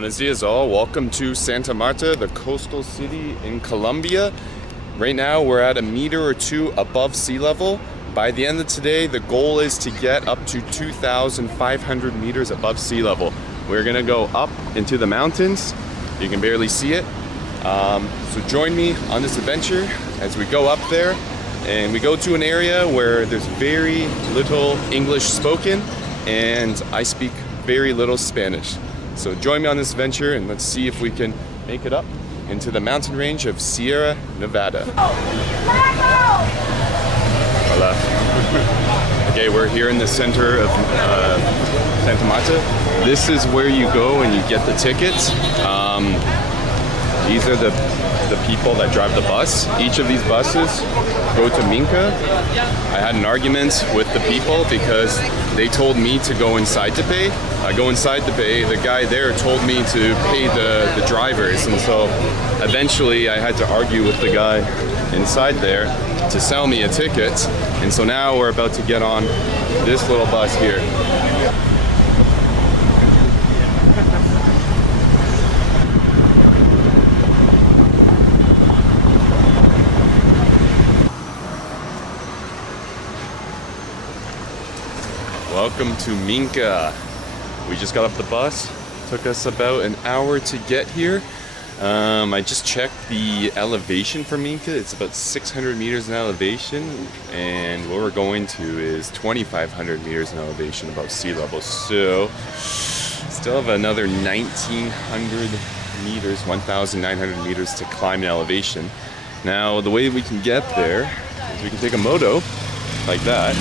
Buenos dias all, welcome to Santa Marta, the coastal city in Colombia. Right now we're at a meter or two above sea level. By the end of today, the goal is to get up to 2,500 meters above sea level. We're gonna go up into the mountains. You can barely see it. So join me on this adventure as we go up there and we go to an area where there's very little English spoken and I speak very little Spanish. So join me on this adventure and let's see if we can make it up into the mountain range of Sierra Nevada. Hola. Okay, we're here in the center of Santa Marta. This is where you go and you get the tickets. These are the people that drive the bus. Each of these buses go to Minca. I had an argument with the people because they told me to go inside to pay. I go inside to pay. The guy there told me to pay the drivers, and so eventually I had to argue with the guy inside there to sell me a ticket. And so now we're about to get on this little bus here. Welcome to Minca. We just got off the bus. Took us about an hour to get here. I just checked the elevation for Minca. It's about 600 meters in elevation, and where we're going to is 2,500 meters in elevation above sea level. So still have another 1,900 meters, 1,900 meters to climb in elevation. Now the way we can get there is we can take a moto like that,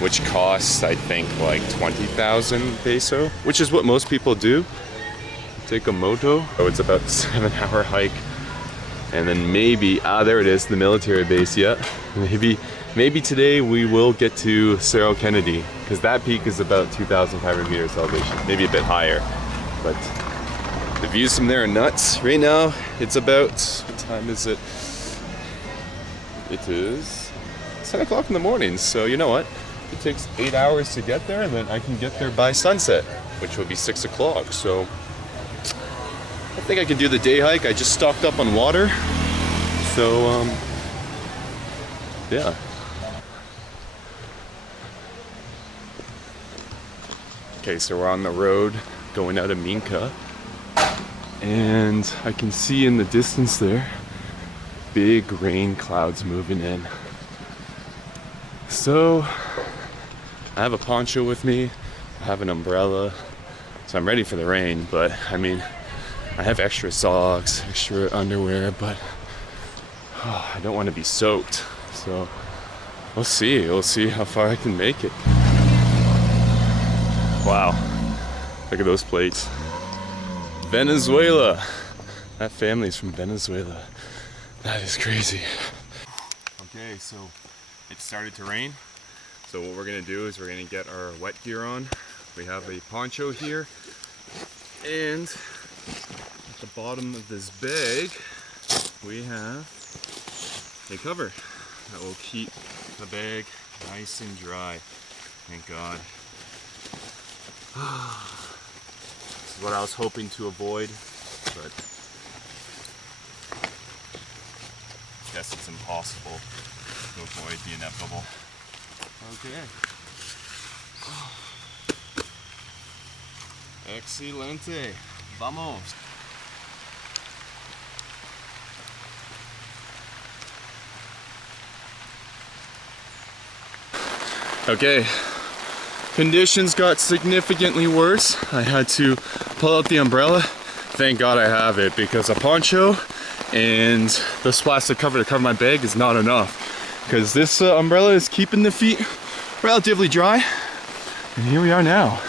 which costs, I think, like 20,000 peso, which is what most people do. Take a moto. Oh, it's about a 7-hour hike. And then maybe, there it is, the military base, yeah. Maybe today we will get to Cerro Kennedy, because that peak is about 2,500 meters elevation, maybe a bit higher. But the views from there are nuts. Right now, it's about, what time is it? It is 10 o'clock in the morning, so you know what? It takes 8 hours to get there, and then I can get there by sunset, which will be 6 o'clock. So I think I can do the day hike. I just stocked up on water. So yeah. Okay, so we're on the road going out of Minca, and I can see in the distance there big rain clouds moving in. So I have a poncho with me, I have an umbrella, so I'm ready for the rain, but I mean, I have extra socks, extra underwear, but I don't want to be soaked, so we'll see how far I can make it. Wow, look at those plates. Venezuela, that family's from Venezuela. That is crazy. Okay, so it started to rain. So what we're gonna do is we're gonna get our wet gear on. We have a poncho here, and at the bottom of this bag we have a cover that will keep the bag nice and dry. Thank God. This is what I was hoping to avoid, but I guess it's impossible to avoid the inevitable. Okay. Excelente. Vamos. Okay. Conditions got significantly worse. I had to pull out the umbrella. Thank God I have it, because a poncho and this plastic cover to cover my bag is not enough. Because this umbrella is keeping the feet relatively dry. And here we are now.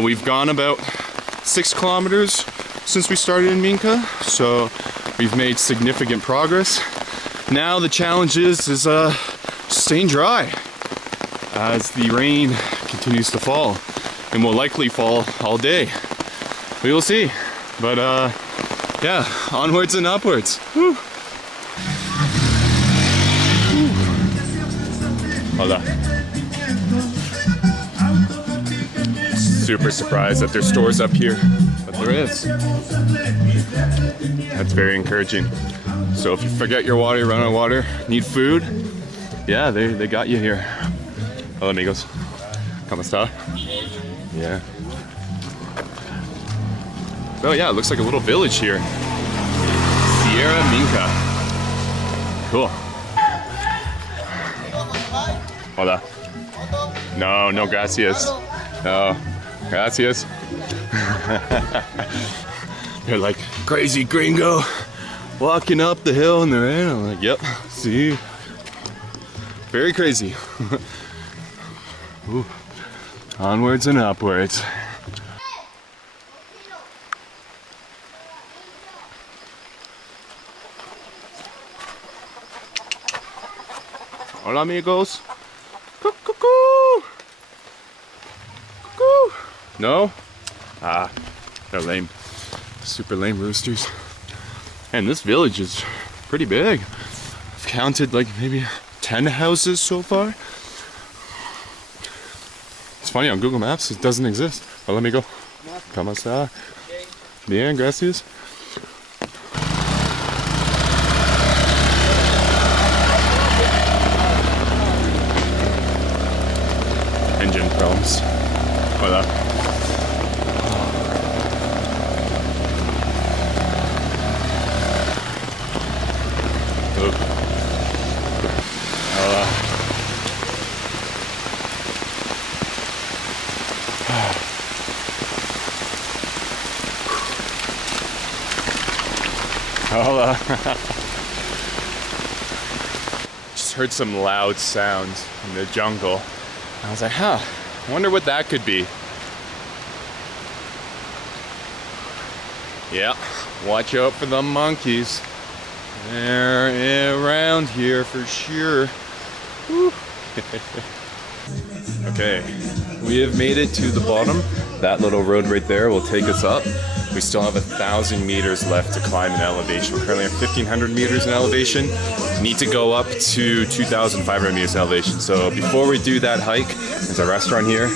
We've gone about 6 kilometers since we started in Minca, so we've made significant progress. Now the challenge is staying dry as the rain continues to fall, and will likely fall all day. We will see, but yeah, onwards and upwards. Woo. Hola. super surprised that there's stores up here, but there is. That's very encouraging. So if you forget your water, you run out of water, need food, yeah, they got you here. Hola amigos. ¿Cómo está? Yeah. Oh yeah, it looks like a little village here. Sierra Minca. Cool. Hola. No, no gracias. No, gracias. They're like, crazy gringo, walking up the hill in the rain. I'm like, yep, see? Very crazy. Ooh. Onwards and upwards. Hola amigos. Cuckoo. Cuckoo. No? Ah, they're lame. Super lame roosters. And this village is pretty big. I've counted like maybe 10 houses so far. It's funny, on Google Maps it doesn't exist. Hola amigo. ¿Cómo está? Bien, gracias. Engine problems. Hola. Oh. Hola. Hola. Just heard some loud sounds in the jungle. I was like, huh, I wonder what that could be. Yeah, watch out for the monkeys. They're around here for sure. Okay, we have made it to the bottom. That little road right there will take us up. We still have 1,000 meters left to climb in elevation. We're currently at 1,500 meters in elevation. Need to go up to 2,500 meters in elevation. So before we do that hike, there's a restaurant here.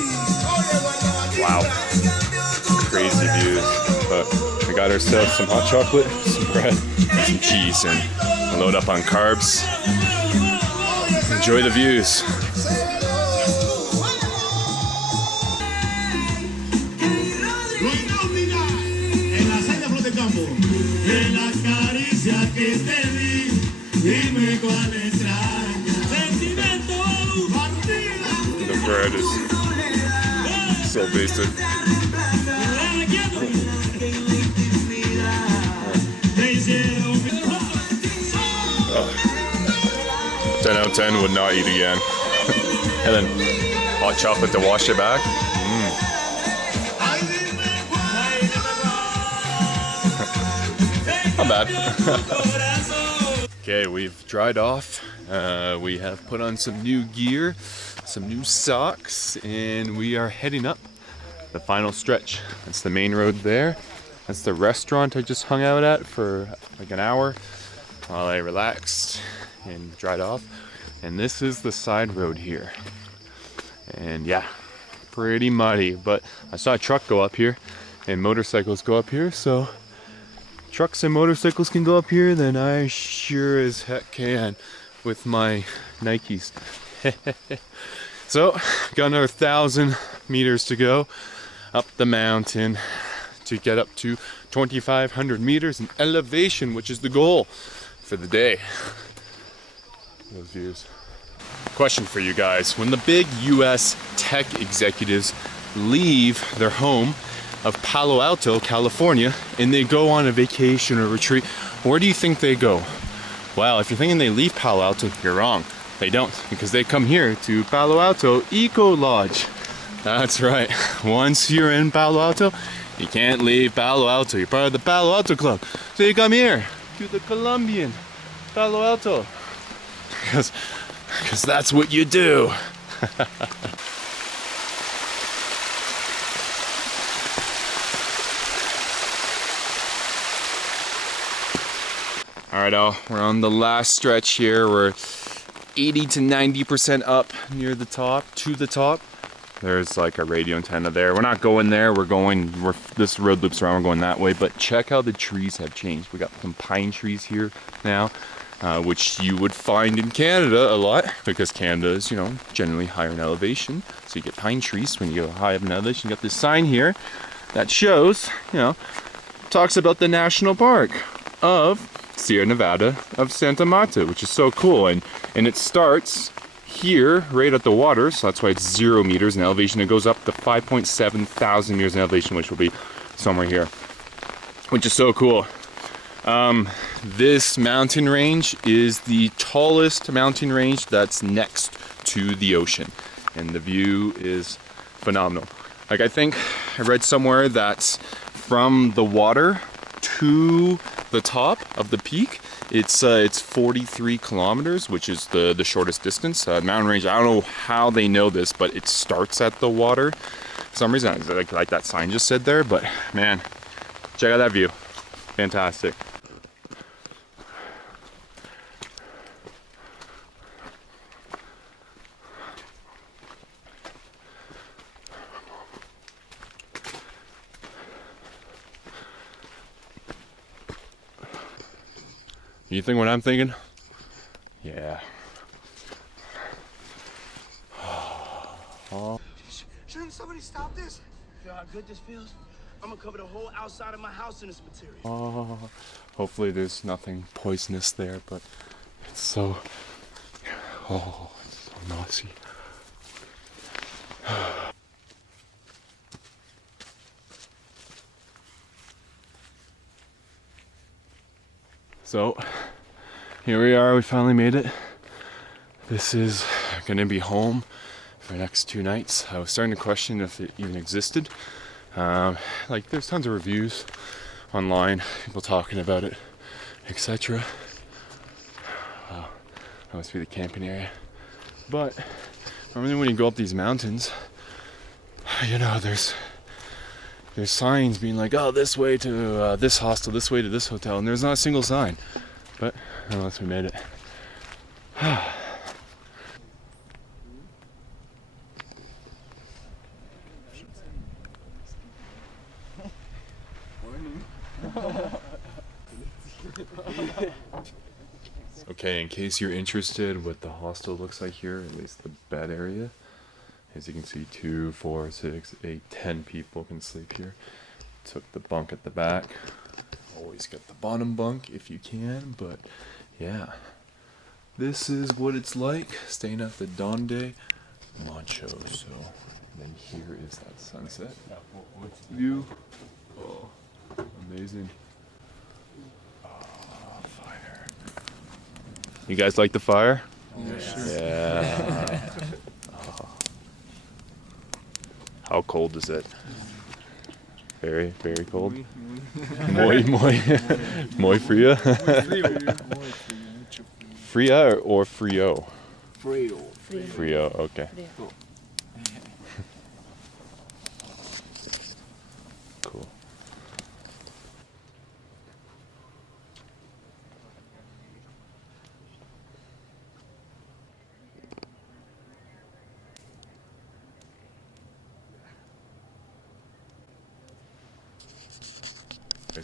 Wow, crazy views. But we got ourselves some hot chocolate, some bread, some cheese, and load up on carbs. Enjoy the views. The bread is so basic. Oh. 10 out of 10 would not eat again. And then hot chocolate to wash it back. Not bad. Okay, we've dried off. We have put on some new gear, some new socks, and we are heading up the final stretch. That's the main road there. That's the restaurant I just hung out at for like an hour while I relaxed and dried off. And this is the side road here. And yeah, pretty muddy, but I saw a truck go up here and motorcycles go up here, so trucks and motorcycles can go up here, then I sure as heck can with my Nikes. So, got another 1,000 meters to go up the mountain to get up to 2,500 meters in elevation, which is the goal for the day. Those views. Question for you guys. When the big US tech executives leave their home of Palo Alto, California, and they go on a vacation or retreat, where do you think they go? Well, if you're thinking they leave Palo Alto, you're wrong. They don't, because they come here to Palo Alto Eco Lodge. That's right. Once you're in Palo Alto, you can't leave Palo Alto. You're part of the Palo Alto Club. So you come here to the Colombian Palo Alto. Because that's what you do. Alright, we're on the last stretch here. We're 80 to 90% up near the top, to the top. There's like a radio antenna there. We're not going there. This road loops around. We're going that way. But check how the trees have changed. We got some pine trees here now, which you would find in Canada a lot because Canada is, you know, generally higher in elevation. So you get pine trees when you go high up in elevation. You got this sign here that shows, you know, talks about the national park of Sierra Nevada of Santa Marta, which is so cool. And it starts here right at the water, so that's why it's 0 meters in elevation. It goes up to 5.7 thousand meters in elevation, which will be somewhere here, which is so cool. This mountain range is the tallest mountain range that's next to the ocean, and the view is phenomenal. Like, I think I read somewhere that from the water to the top of the peak, it's 43 kilometers, which is the shortest distance. Mountain range, I don't know how they know this, but it starts at the water. For some reason, like that sign just said there, but man, check out that view. Fantastic. You think what I'm thinking? Yeah. Shouldn't somebody stop this? Feel how good this feels? I'm gonna cover the whole outside of my house in this material. Oh, hopefully there's nothing poisonous there, but it's so, it's so naughty. So, here we are, we finally made it. This is gonna be home for the next 2 nights. I was starting to question if it even existed. Like, there's tons of reviews online, people talking about it, etc. Wow, that must be the camping area. But normally when you go up these mountains, you know, there's signs being like, oh, this way to this hostel, this way to this hotel, and there's not a single sign. But unless we made it. Okay, in case you're interested what the hostel looks like here, at least the bed area. As you can see, 2, 4, 6, 8, 10 people can sleep here. Took the bunk at the back. Always get the bottom bunk if you can, but yeah. This is what it's like staying at the Donde Macho. So, and then here is that sunset view. Oh, amazing. Oh, fire. You guys like the fire? Yes. Yeah. Oh. How cold is it? Very, very cold. Muy fría. Fría or frio? Frio. Frio, okay. Cool.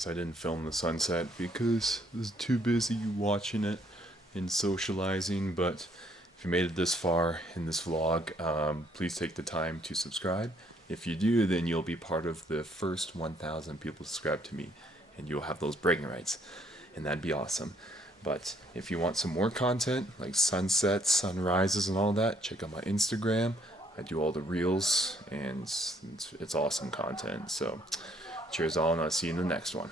I didn't film the sunset because I was too busy watching it and socializing, but if you made it this far in this vlog, please take the time to subscribe. If you do, then you'll be part of the first 1,000 people subscribe to me, and you'll have those bragging rights, and that'd be awesome. But if you want some more content, like sunsets, sunrises, and all that, check out my Instagram. I do all the reels, and it's awesome content. So cheers all, and I'll see you in the next one.